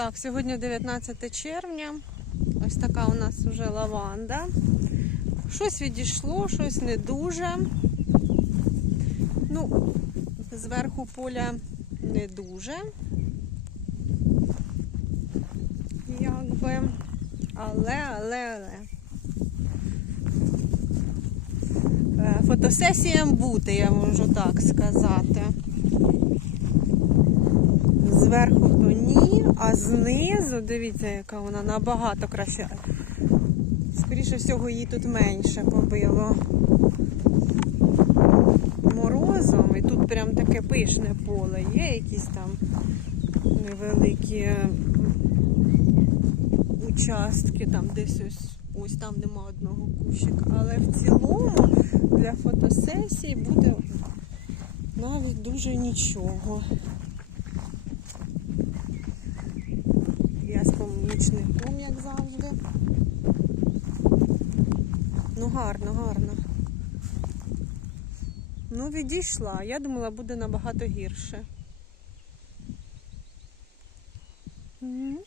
Так, сьогодні 19 червня. Ось така у нас вже лаванда. Щось відійшло, щось не дуже. Ну, зверху поля не дуже. Якби. Але, але, але. Е, Фотосесіям бути, я можу так сказати. Зверху то ні, а знизу, дивіться, яка вона набагато краще. Скоріше всього, її тут менше побило морозом. І тут прям таке пишне поле. Є якісь там невеликі участки, там десь ось, ось там нема одного кущика. Але в цілому для фотосесії буде навіть дуже нічого. Я з помічником, як завжди. Ну, гарно, гарно. Ну, відійшла. Я думала, буде набагато гірше. М.